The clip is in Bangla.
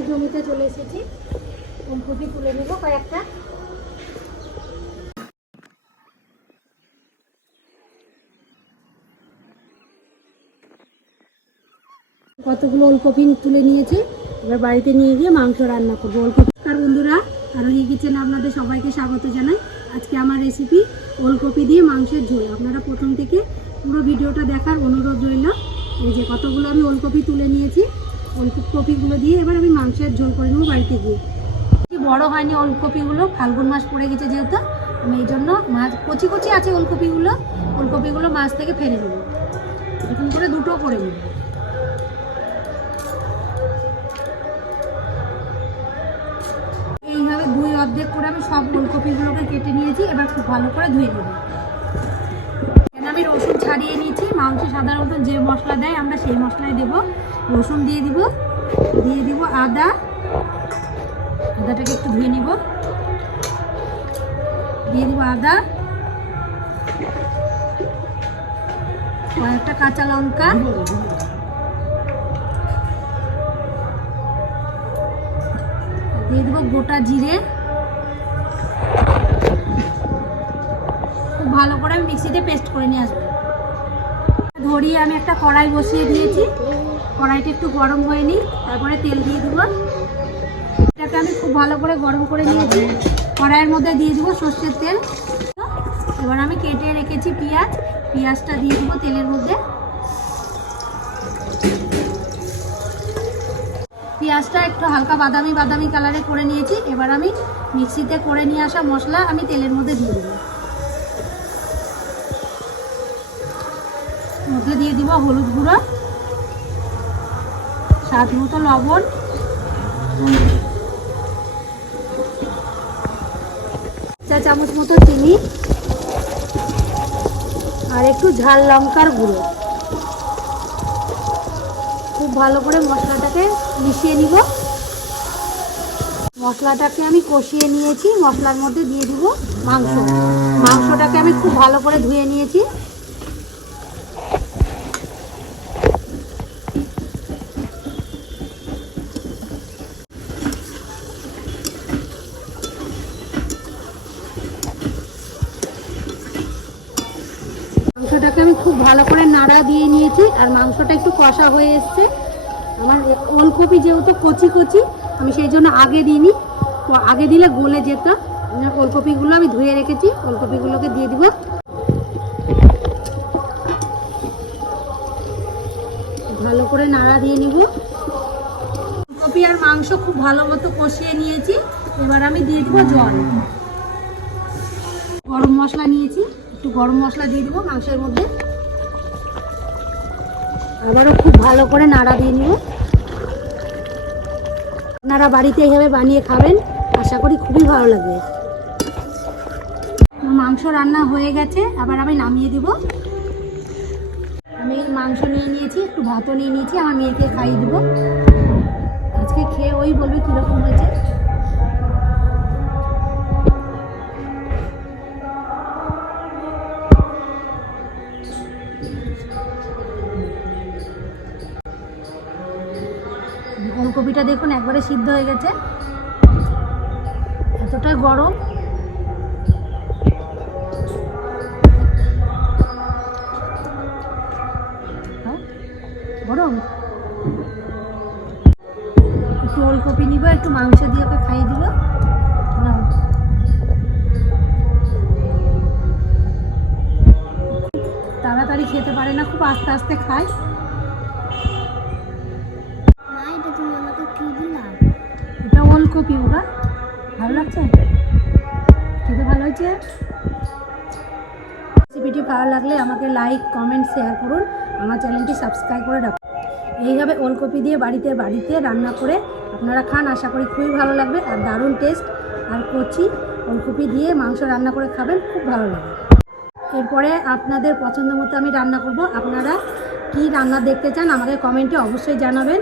বাড়ির জমিতে চলে এসেছি। ফুলকপি তুলে নেব কয়েকটা। কতগুলো ওলকপি তুলে নিয়েছি। এবার বাড়িতে নিয়ে গিয়ে মাংস রান্না করব। ওলকপি আর বন্ধুরা, আরোহী কিচেনে আপনাদের সবাইকে স্বাগত জানাই। আজকে আমার রেসিপি ওলকপি দিয়ে মাংসের ঝোল। আপনারা প্রথম থেকে পুরো ভিডিওটা দেখার অনুরোধ রইল। এই যে কতগুলো আমি ওলকপি তুলে নিয়েছি। ওলকপিগুলো দিয়ে এবার আমি মাংসের ঝোল করে নেব বাড়িতে গিয়ে। বড় হয়নি ওলকপিগুলো, ফাল্গুন মাস পড়ে গেছে যেহেতু, আমি এই জন্য মাছ কচি কচি আছে ওলকপিগুলো ওলকপিগুলো মাছ থেকে ফেলে নেব। এরকম করে দুটো করে নেব। এইভাবে দুই অর্ধেক করে আমি সব ওলকপিগুলোকে কেটে নিয়েছি, এবার খুব ভালো করে ধুয়ে নেব। আমি রসুন ছাড়িয়ে নিয়েছি। মাংস সাধারণত যে মশলা দেয় আমরা সেই মশলাই দেব। রসুন দিয়ে দিব দিয়ে দিব আদা। আদাটাকে একটু ধুয়ে নিব। দিয়ে দিব আদা। কয়েকটা কাঁচা লঙ্কা। দিয়ে দেবো গোটা জিরে। ভালো করে আমি মিক্সিতে পেস্ট করে নিয়ে আসব। ধরিয়ে আমি একটা কড়াই বসিয়ে দিয়েছি। কড়াইটা একটু গরম হয়ে নিই তারপরে তেল দিয়ে দেবো। এটাকে আমি খুব ভালো করে গরম করে নিয়েছি। কড়াইয়ের মধ্যে দিয়ে দেবো সর্ষের তেল। এবার আমি কেটে রেখেছি পেঁয়াজ। পেঁয়াজটা দিয়ে দেবো তেলের মধ্যে। পেঁয়াজটা একটু হালকা বাদামি বাদামি কালারে করে নিয়েছি। এবার আমি মিক্সিতে করে নিয়ে আসা মশলা আমি তেলের মধ্যে দিয়ে দেবো। মধ্যে দিয়ে দিব হলুদ গুঁড়ো, স্বাদ মতো লবণ। চা চামচ মতো চিনি আর একটু ঝাল লঙ্কার গুঁড়ো। খুব ভালো করে মশলাটাকে মিশিয়ে নিব। মশলাটাকে আমি কষিয়ে নিয়েছি, মশলার মধ্যে দিয়ে দিব মাংস। মাংসটাকে আমি খুব ভালো করে ধুয়ে নিয়েছি। মাংসটাকে আমি খুব ভালো করে নাড়া দিয়ে নিয়েছি, আর মাংসটা একটু কষা হয়ে এসছে। আমার ওলকপি যেহেতু কচি কচি, আমি সেই জন্য আগে দিইনি। আগে দিলে গলে যেত। ওলকপিগুলো আমি ধুয়ে রেখেছি, ওলকপিগুলোকে দিয়ে দিব। ভালো করে নাড়া দিয়ে নিব। ওলকপি আর মাংস খুব ভালো মতো কষিয়ে নিয়েছি। এবার আমি দিয়ে দিব জল। মশলা নিয়েছি। একটু গরম মশলা দিয়ে দিব মাংসের মধ্যে। আবারও খুব ভালো করে নাড়া দিয়ে নিব। আপনারা বাড়িতে এইভাবে বানিয়ে খাবেন, আশা করি খুবই ভালো লাগবে। মাংস রান্না হয়ে গেছে, আবার আমি নামিয়ে দিব। আমি মাংস নিয়ে নিয়েছি, একটু ভাতও নিয়ে নিয়েছি, আমার মেয়েকে খাইয়ে দিব। আজকে খেয়ে ওই বলবে কীরকম হয়েছে। ওলকপিটা দেখুন, একবারে সিদ্ধ হয়ে গেছে। এতটাই গরম। হ্যাঁ? গরম? একটু ওলকপি নিব, একটু মাংস দিয়ে ওকে খাইয়ে দিব। তাড়াতাড়ি খেতে পারে না, খুব আস্তে আস্তে খায়। ওলকপি ওরা। ভালো লাগছে? খেতে ভালো হয়েছে? রেসিপিটি ভালো লাগলে আমাকে লাইক কমেন্ট শেয়ার করুন। আমার চ্যানেলটি সাবস্ক্রাইব করে রাখুন। এইভাবে ওলকপি দিয়ে বাড়িতে বাড়িতে রান্না করে আপনারা খান। আশা করি খুবই ভালো লাগবে। আর দারুণ টেস্ট আর কচি ওলকপি দিয়ে মাংস রান্না করে খাবেন, খুব ভালো লাগে। এরপরে আপনাদের পছন্দ মতো আমি রান্না করব। আপনারা কি রান্না দেখতে চান আমাকে কমেন্টে অবশ্যই জানাবেন।